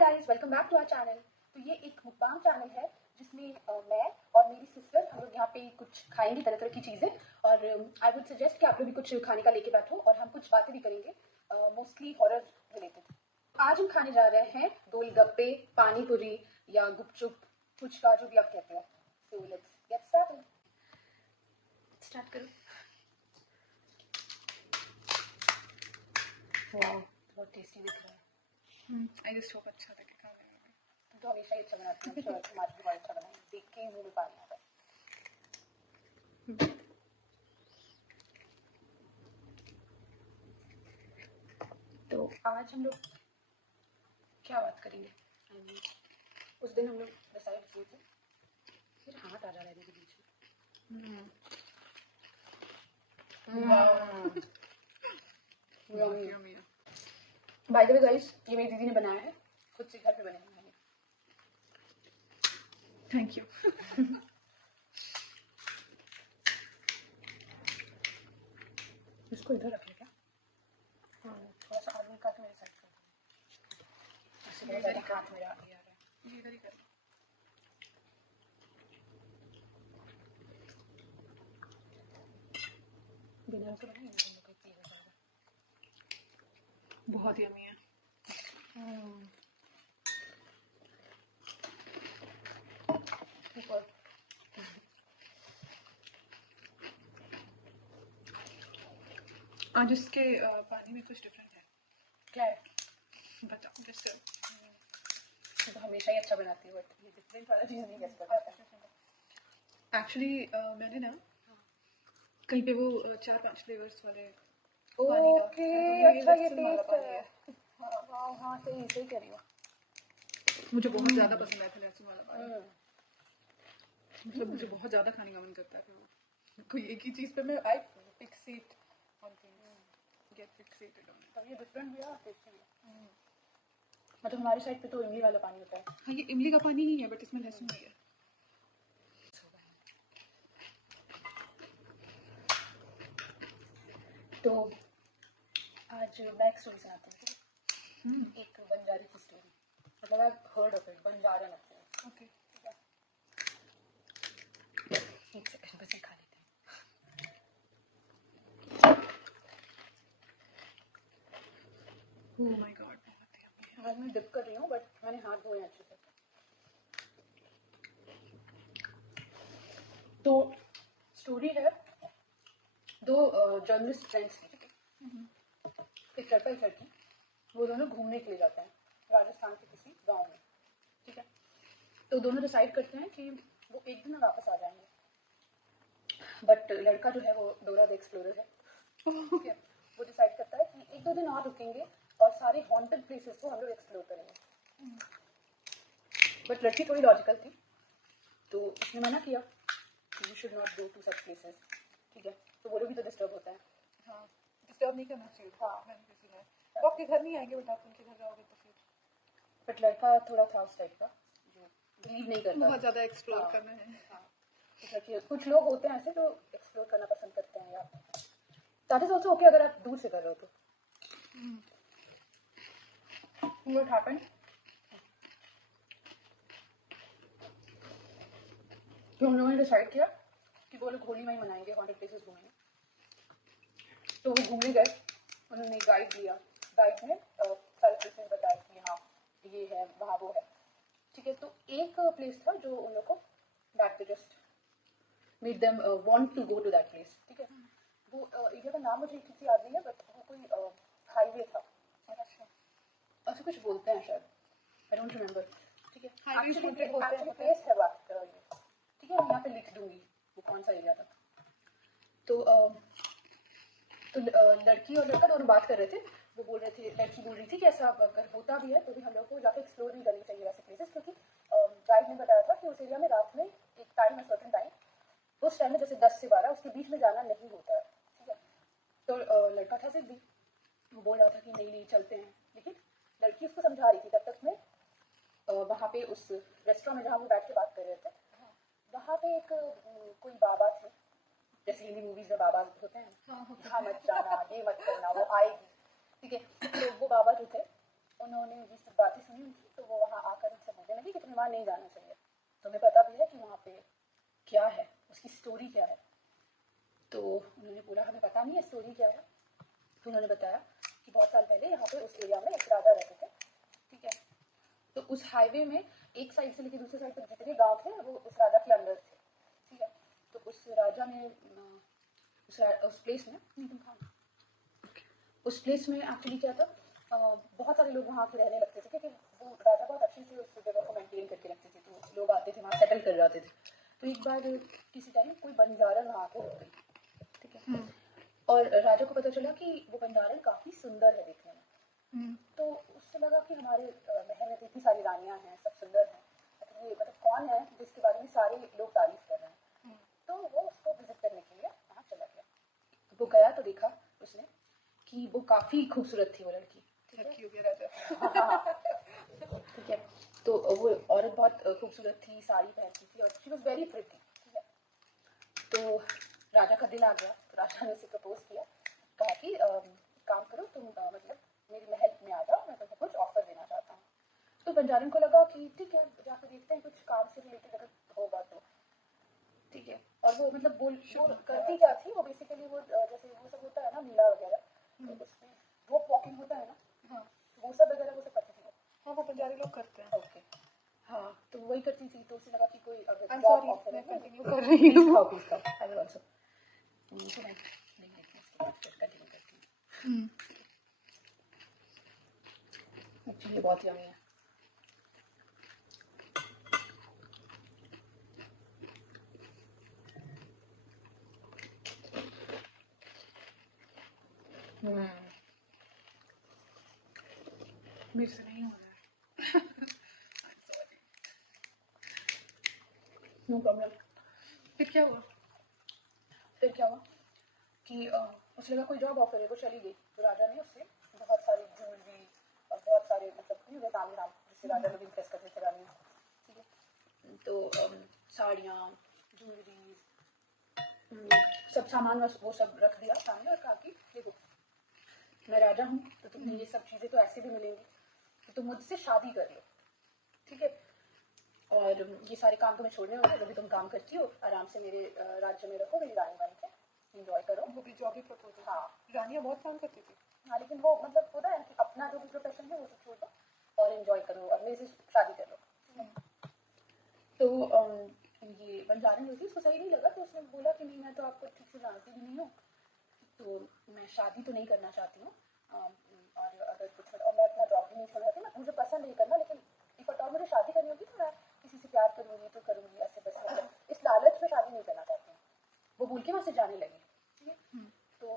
Guys, welcome back to our channel. तो ये एक मुकबांग चैनल है जिसमें मैं और मेरी सिस्टर हम लोग यहाँ पे कुछ खाएंगे तरह तरह की चीज़ें। और आई वुड सजेस्ट कि आप लोग भी कुछ खाने का लेके बैठो और हम कुछ बातें भी करेंगे मोस्टली हॉरर रिलेटेड। आज हम खाने जा रहे हैं गोलगप्पे, पानी पूरी या गुपचुप, फुचका, जो भी आप कहते हैं। So let's get started. Start करो। वाह, बहुत टेस्टी दिख रहा है। आई जस्ट होप अच्छा लगे खाने में। तुम तो हमेशा ही अच्छा बनाती हो, तुम्हारा भी बहुत अच्छा बनाए, देख के ही मुंह में पानी आता है। तो आज हम लोग क्या बात करेंगे? उस दिन हम लोग डिसाइड किए थे, फिर हाथ आ जा रहा है मेरे बीच में। बाय द वे गाइस, ये मेरी दीदी ने बनाया है, खुद से घर पे बने हैं। Thank you. इसको इधर रख ले क्या? थोड़ा सा आलू काट मेरे साइड कर। ऐसे बहुत ज़्यादा हाथ मेरा ये आ रहा है। ये इधर ही कर। बिना तो नहीं है, कोई पी हो जाएगा। बहुत यम्मी है। ऊपर आज इसके पानी में कुछ डिफरेंट है। क्या है? बताओ जस्ट। तो हमेशा ही अच्छा बनाती है, बट ये डिफरेंट वाला चीज़ नहीं गेस कर पाता। एक्चुअली मैंने ना कहीं पे वो 4-5 फ्लेवर्स वाले ओके, अच्छा ये टेस्ट पानी है। हाँ हाँ, सही सही कह रही हो। मुझे बहुत ज़्यादा पसंद आया था लहसुन वाला पानी। मतलब मुझे बहुत ज़्यादा खाने का मन करता है। कोई एक ही चीज़ पे मैं I fixate on things, get fixated on it. तब ये डिफरेंट भी है, टेस्टी भी है। मतलब हमारी साइड पे तो इमली वाला पानी होता है। हाँ, ये इमली का पानी ही है बट इसमें लहसुन भी है। तो आज मैं एक स्टोरी सुनाती हूँ। एक बंजारे की स्टोरी, मतलब I heard of it, Banjara लगता है। ओके। एक सेकंड बस ये खा लेते ओह माय गॉड, बहुत यम्मी है। हैं। आज मैं डिप कर रही हूँ, बट मैंने हाथ धोए अच्छे से। तो स्टोरी है, दो जर्नलिस्ट फ्रेंड्स थे, एक लड़का एक लड़की। वो दोनों घूमने के लिए जाते हैं राजस्थान के किसी गांव में, ठीक है। तो दोनों डिसाइड करते हैं कि वो एक दिन में वापस आ जाएंगे, बट लड़का जो है वो डोरा द एक्सप्लोरर है, ठीक है। वो डिसाइड करता है कि एक दो दिन और रुकेंगे और सारे हॉन्टेड प्लेसेस को हम लोग एक्सप्लोर करेंगे। बट लड़की थोड़ी लॉजिकल थी, तो उसने मना किया कि you should not go to such places, ठीक है। तो वो लोग भी तो डिस्टर्ब होता है। हाँ, डिस्टर्ब नहीं करना चाहिए। हाँ। मैंने किसी ने वो आपके घर नहीं आएंगे, बट आप उनके घर जाओगे तो फिर बट लड़का थोड़ा था उस टाइप का जो बिलीव नहीं करता। बहुत ज़्यादा एक्सप्लोर हाँ। करना है। हाँ, कुछ लोग होते हैं ऐसे जो एक्सप्लोर करना पसंद करते हैं, या दैट इज ऑल्सो ओके अगर आप दूर से कर रहे हो तो। What happened? तो हम लोगों ने डिसाइड किया कि वो लोग होली में ही मनाएंगे, हॉन्टेड प्लेसेस घूमेंगे। तो वो घूमने गए, उन्होंने गाइड लिया, गाइड ने सारे प्लेसेस बताए कि हाँ ये है, वहाँ वो है, ठीक है। तो एक प्लेस था जो उन लोग को that just made them want to go to that place, ठीक है। वो एरिया का नाम मुझे ठीक से याद नहीं है, बट वो कोई हाईवे था, ऐसे कुछ बोलते हैं शायद, आई डोंट रिमेम्बर, ठीक है। एक्चुअली प्लेस है बात, ठीक है, मैं यहाँ पे लिख दूंगी वो कौन सा एरिया था। तो लड़की और लड़का दोनों बात कर रहे थे। वो बोल रहे थे, लड़की बोल रही थी कि ऐसा अगर होता भी है तो भी हम लोग को जाकर एक्सप्लोर नहीं करनी चाहिए वैसे प्लेसेस, क्योंकि गाइड ने बताया था कि उस एरिया में रात में एक टाइम है, सर्टेन टाइम, उस टाइम में जैसे 10 से 12 उसके बीच में जाना नहीं होता है, ठीक है। तो लड़का था सिर्फ भी, वो बोल रहा था कि नहीं नहीं चलते हैं, लेकिन लड़की उसको समझा रही थी। तब तक में वहाँ पे उस रेस्टोरेंट में जहाँ वो बैठ के बात कर रहे थे, वहाँ पे एक कोई बाबा थे, जैसे हिंदी मूवीज में बाबा होते हैं, यहाँ मत जाना, ये मत करना, वो आएगी, ठीक है। तो वो बाबा जो थे, उन्होंने ये सब बातें सुनी उनकी, तो वो वहाँ नहीं जाना चाहिए, तुम्हें पता भी है कि वहाँ पे क्या है, उसकी स्टोरी क्या है। तो उन्होंने बोला हमें पता नहीं है स्टोरी क्या है। तो उन्होंने बताया कि बहुत साल पहले यहाँ पे उस एरिया में एक राजा रहते थे, ठीक है। तो उस हाईवे में एक साइड से लेकर दूसरे साइड तक जितने गांव थे वो उस राजा के अंदर थे, ठीक है। तो उस राजा ने उस प्लेस में उस प्लेस में एक्चुअली क्या था, बहुत सारे लोग वहाँ के रहने लगते थे क्योंकि वो राजा बहुत अच्छे से उस जगह को मेंटेन करके रखते थे, तो लोग आते थे वहाँ सेटल कर जाते थे। तो एक बार किसी टाइम कोई बंजारन वहाँ पे हो गई, ठीक है। और राजा को पता चला कि वो बंजारन काफी सुंदर है देखने में। तो उससे लगा कि हमारे महल में तो इतनी सारी रानियां हैं, सब सुंदर हैं, लेकिन ये मतलब कौन है जिसके बारे में सारे लोग तारीफ कर रहे हैं। तो वो उसको विजिट करने के लिए वहाँ चला गया। वो गया तो देखा उसने कि वो काफी खूबसूरत थी वो लड़की, लड़की हो गया राजा। ठीक है। तो वो औरत बहुत खूबसूरत थी, साड़ी पहनती थी और शी वॉज वेरी प्रिटी, ठीक है। तो राजा का दिल आ गया, तो राजा ने उसे प्रपोज किया, कहा कि काम करो तुम, मतलब मेरी महल में आ जाओ, मैं तुम्हें कुछ ऑफर देना चाहता हूँ। तो बंजारन को लगा कि ठीक है जाकर देखते हैं कुछ काम से रिलेटेड अगर होगा तो, ठीक है। और वो मतलब वो करती क्या थी, वो बेसिकली वो जैसे वो सब होता है ना मेला वगैरह, तो उसमें रोप वॉकिंग होता है ना, हाँ, वो सब वगैरह वो सब करती थी। हाँ वो पंजाबी लोग करते हैं। ओके, हाँ, तो वही करती थी। तो उसे लगा कि कोई अगर I'm जॉब sorry, ऑफर मैं है, कंटिन्यू कर रही हूँ। प्लीज खाओ, आई विल आल्सो। तो मैं नहीं देखती इसके बाद फिर कंटिन्यू करती हूँ। एक्चुअली बहुत यमी है। मेरे से नहीं हो रहा है। No problem. फिर क्या हुआ? फिर क्या हुआ कि उसे लगा कोई जॉब ऑफर है, वो चली गई। तो राजा ने उससे बहुत सारी ज्वेलरी और बहुत सारे मतलब ताम झाम जिससे राजा लोग इम्प्रेस करते थे रानी, ठीक है। तो साड़ियाँ, ज्वेलरी, सब सामान वो सब रख दिया सामने और कहा कि देखो मैं राजा हूँ, तो तुम्हें ये सब चीज़ें तो ऐसे भी मिलेंगी, तो तुम मुझसे शादी कर लो, ठीक है। और ये सारे काम तुम्हें छोड़ने होंगे, जो भी तुम काम करती हो आराम से मेरे राज्य में रहो, मेरी रानी बन के एंजॉय करो। वो भी जॉब ही प्रपोज। हाँ, रानियाँ बहुत काम करती थी। हाँ, लेकिन वो मतलब होता है कि अपना जो भी प्रोफेशन है वो सब छोड़ दो और एंजॉय करो और मेरे से शादी कर लो। तो ये बंजारन जो थी उसको सही नहीं लगा, तो उसने बोला कि नहीं मैं तो आपको ठीक से जानती भी नहीं हूँ, तो मैं शादी तो नहीं करना चाहती हूँ, और अगर कुछ और मैं अपना जॉब भी नहीं छोड़ सकती, मुझे पसंद नहीं करना, लेकिन इफ अट ऑल मुझे शादी करनी होगी तो मैं किसी से प्यार करूँगी तो करूँगी, ऐसे बस मतलब इस लालच में शादी नहीं करना चाहती हूँ। वो बोल के वहाँ से जाने लगी, ठीक है। तो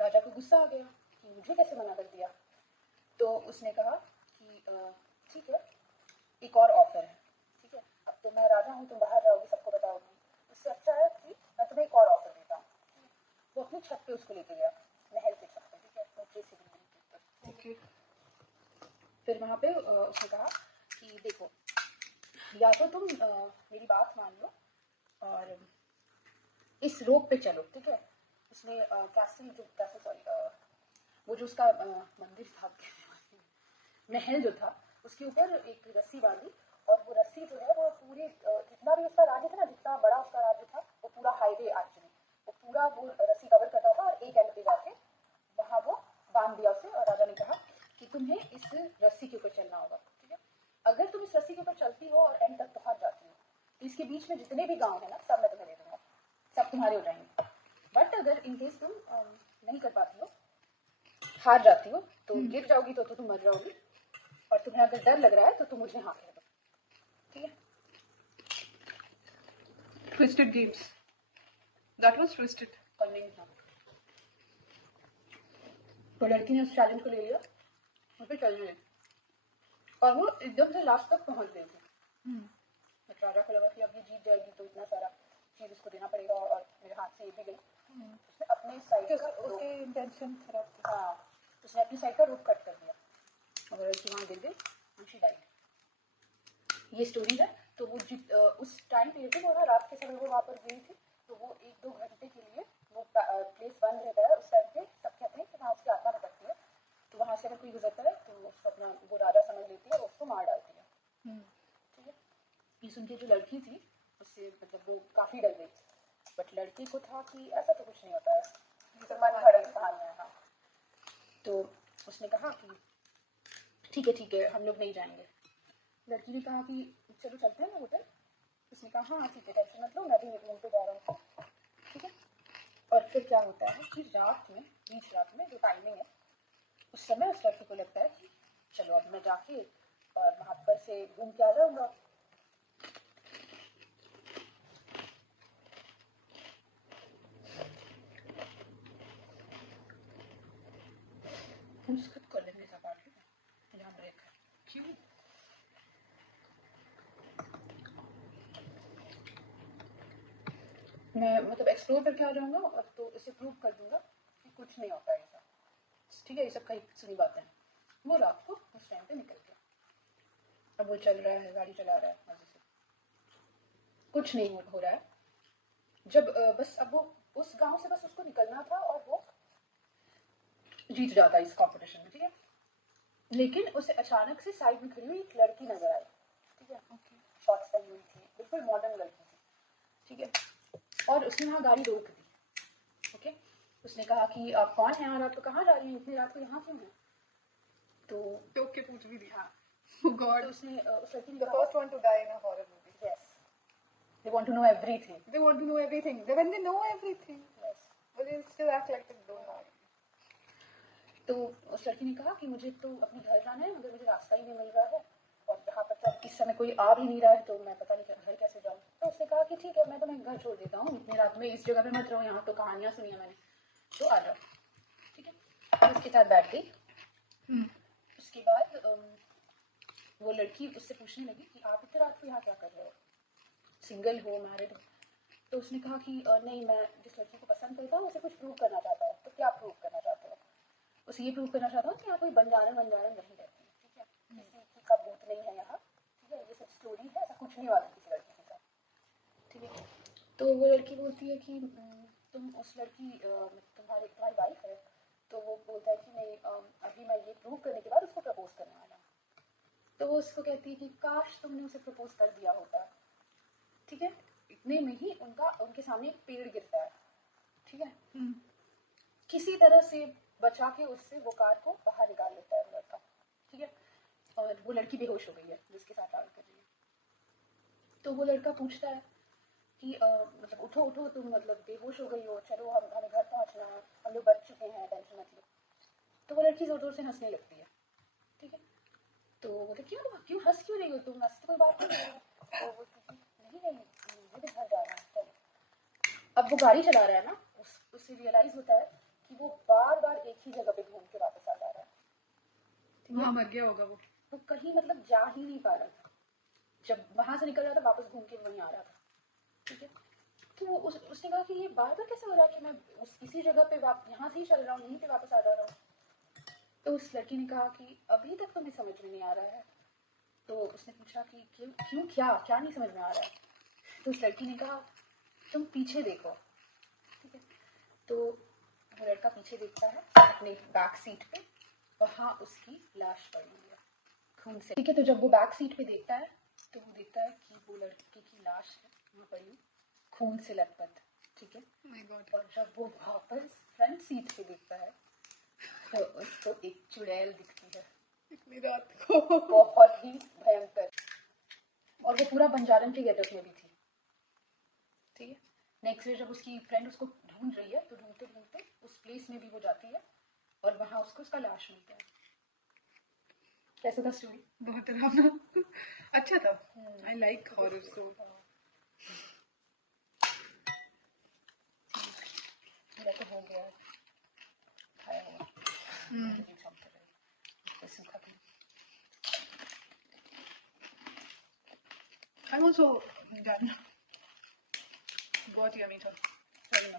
राजा को गुस्सा आ गया कि मुझे कैसे मना कर दिया। तो उसने कहा कि ठीक है एक और ऑफर है, ठीक है, अब तो मैं राजा हूँ, तुम बाहर जाओगी सबको बताओगी, उससे अच्छा है कि मैं तुम्हें एक और ऑफर देता हूँ। वो अपनी छत पे उसको लेके गया, महल की छत पे, ठीक है, ऊंचे से ओके। फिर वहाँ पे उसने कहा कि देखो या तो तुम मेरी बात मान लो और इस रोप पे चलो, ठीक है। उसने कैसल सॉरी वो जो उसका मंदिर था, महल जो था, उसके ऊपर एक रस्सी बांधी, और वो रस्सी जो है वो पूरे जितना भी उसका राज्य था ना, जितना बड़ा उसका राज्य था, वो पूरा हाईवे एक्चुअली वो पूरा वो रस्सी कवर करता था, और एक एंड पे जाके वहाँ वो बांध दिया उसे। और राजा ने कहा कि तुम्हें इस रस्सी के ऊपर चलना होगा, ठीक है। अगर तुम इस रस्सी के ऊपर चलती हो और एंड तक पहुंच जाती हो, तो इसके बीच में जितने भी गाँव है ना सब मैं तुम्हें दे दूंगा, सब तुम्हारे हो जाएंगे। बट अगर इनकेस तुम नहीं कर पाती हो, हार जाती हो, तो गिर जाओगी तो तुम मर जाओगी, और तुम्हें अगर डर लग रहा है तो तुम मुझे हाँ कह दो, ठीक है। Twisted games. That was twisted. Convince था। तो लड़की ने उस चैलेंज को ले लिया, उस पर चलने लगी, और वो एकदम से लास्ट तक पहुंच गई थी। बट राजा को लगा कि अब ये जीत जाएगी तो इतना सारा चीज उसको देना पड़ेगा, और मेरे हाथ से ये भी गई। उसने अपने साइड का उसके इंटेंशन खराब थे। हाँ, उसने अपनी साइड का रोप कट कर दिया, और लड़की वहाँ गिर गई, एंड शी डाइड। ये स्टोरी है। तो वो उस टाइम पीरियड में वो ना रात के समय वो वहाँ पर गई थी, तो वो 1-2 घंटे के लिए वो प्लेस बंद रहता है। उस टाइम पे सब कहते हैं कि वहाँ उसकी आत्मा भटकती है, तो वहाँ से अगर कोई गुजरता है तो उसको अपना वो राजा समझ लेती है और उसको मार डालती है, ठीक है। ये सुन के जो लड़की थी उससे मतलब वो काफ़ी डर गई, बट लड़के को था कि ऐसा तो कुछ नहीं होता है, ये तो मन घड़त कहानियाँ। हाँ, तो उसने कहा कि ठीक है हम लोग नहीं जाएंगे। लड़की ने कहा कि चलो चलते हैं ना होटल। उसने कहा हाँ ठीक है, टेंशन मत लो, मैं भी रूम पे जा रहा हूँ। ठीक है, और फिर क्या होता है कि रात में, बीच रात में जो टाइमिंग है उस समय उस लड़की को लगता है कि चलो अब मैं जाके और वहाँ पर से घूम के आ जाऊँगा। हम खुद कर लेंगे सब आगे यहाँ ब्रेक है। क्यों? मैं मतलब एक्सप्लोर करके आ जाऊँगा और तो इसे प्रूव कर दूंगा कि कुछ नहीं होता है ऐसा। ठीक है, ये सब कहीं सुनी बातें हैं। वो रात को उस टाइम पे निकल गया। अब वो चल रहा है, गाड़ी चला रहा है मजे से, कुछ नहीं हो रहा है। जब बस अब वो उस गांव से बस उसको निकलना था और वो जीत जाता इस कंपटीशन में। ठीक है, लेकिन उसे अचानक से साइड में खड़ी हुई एक लड़की नजर आई। ठीक है, शॉर्ट्स पहनी हुई थी, बिल्कुल मॉडर्न लड़की थी। ठीक है, और उसने वहाँ गाड़ी रोक दी। ओके, उसने कहा कि आप कौन हैं और आप तो कहाँ जा रही हैं, इतनी रात को यहाँ क्यों हैं? तो टोक के पूछ भी दिया। हाँ, Oh God. तो उसने उस लड़की ने The कहा, first one to die in a horror movie. yes, they want to know everything. They want to know everything. When they know everything, Yes. but they still act like they don't know. तो उस लड़की ने कहा कि मुझे तो अपने घर जाना है, मगर मुझे रास्ता ही नहीं मिल रहा है और यहाँ पर तो इस समय कोई आ भी नहीं रहा है, तो मैं पता नहीं घर कैसे जाऊँ। तो उसने कहा कि ठीक है, मैं तुम्हें घर छोड़ देता हूँ, इतनी रात में इस जगह पे मत रहो, यहाँ तो कहानियाँ सुनी है मैंने, तो आ जाओ। ठीक है, तो उसके साथ बैठ गई। उसके बाद वो लड़की उससे पूछने लगी कि आप इतनी रात को यहाँ क्या कर रहे हो, सिंगल हो, मैरिड हो? तो उसने कहा कि नहीं, मैं जिस लड़की को पसंद करता हूँ उसे कुछ प्रूव करना चाहता हूँ। तो क्या प्रूव करना चाहते हो? उसे ये प्रूव करना चाहता हूँ कि यहाँ कोई बंजारन नहीं रहती है। ठीक है, किसी का भूत नहीं है यहाँ। ठीक है, ये सब स्टोरी है, ऐसा कुछ नहीं हुआ किसी लड़की के साथ। ठीक है, तो वो लड़की बोलती है कि तुम उस लड़की तुम्हारी वाइफ है? तो वो बोलता है कि नहीं, अभी मैं ये प्रूव करने के बाद उसको प्रपोज करने वाला हूँ। तो वो उसको कहती है कि काश तुमने उसे प्रपोज कर दिया होता। ठीक है, इतने में ही उनके सामने एक पेड़ गिरता है। ठीक है, किसी तरह से बचा के उससे वो कार को बाहर निकाल लेता है लड़का। ठीक है, और वो लड़की बेहोश हो गई है जिसके साथ ट्रैवल कर रही है। तो वो लड़का पूछता है कि मतलब उठो उठो, तुम मतलब बेहोश हो गई हो, चलो हमें घर पहुंचना है, हम लोग बच चुके हैं, टेंशन मत लो। तो वो लड़की जोर जोर से हंसने लगती है। ठीक है, तो बोले क्यों हंस क्यों रही हो तुम, हंस कोई बात नहीं है। तो वो नहीं, मुझे भी घर जाना है, चलो। अब वो गाड़ी चला रहा है ना, उससे रियलाइज होता है कि वो बार बार एक ही जगह पे घूम के वापस आ जा रहा है। वहाँ मर गया होगा वो कहीं मतलब जा ही नहीं पा रहा था। जब वहां से निकल रहा था वापस घूम के वहीं आ रहा था। ठीक है, तो उसने कहा कि ये बार बार कैसे हो रहा है कि मैं इसी जगह पे यहाँ से ही चल रहा हूँ, यहीं पे वापस आ जा रहा हूँ। तो उस लड़की ने कहा कि अभी तक तुम्हें समझ में नहीं आ रहा है। तो उसने पूछा कि क्यों क्या नहीं समझ में आ रहा है? तो उस लड़की ने कहा तुम पीछे देखो। ठीक है, तो वो लड़का पीछे देखता है अपने बैक सीट पे, वहाँ उसकी लाश पड़ी हुई है खून से। ठीक है, तो जब वो बैक सीट पे देखता है तो वो देखता है कि वो लड़के की लाश है वहाँ पड़ी खून से लथपथ। ठीक है, और जब वो वापस फ्रंट सीट पे देखता है तो उसको एक चुड़ैल दिखती है इतनी रात को। बहुत ही भयंकर, और वो पूरा बंजारन के गेटअप में भी थी। ठीक है, नेक्स्ट डे जब उसकी फ्रेंड उसको ढूंढ रही है तो ढूंढते ढूंढते उस प्लेस में भी वो जाती है और वहां उसको उसका लाश मिलता है। कैसा था स्टोरी? बहुत डरावना। अच्छा था। आई लाइक हॉरर सो। मेरा तो हो गया खाया हुआ, मुझे जम कर रही है सूखा भी। I'm also done. बहुत yummy था। चलो ना।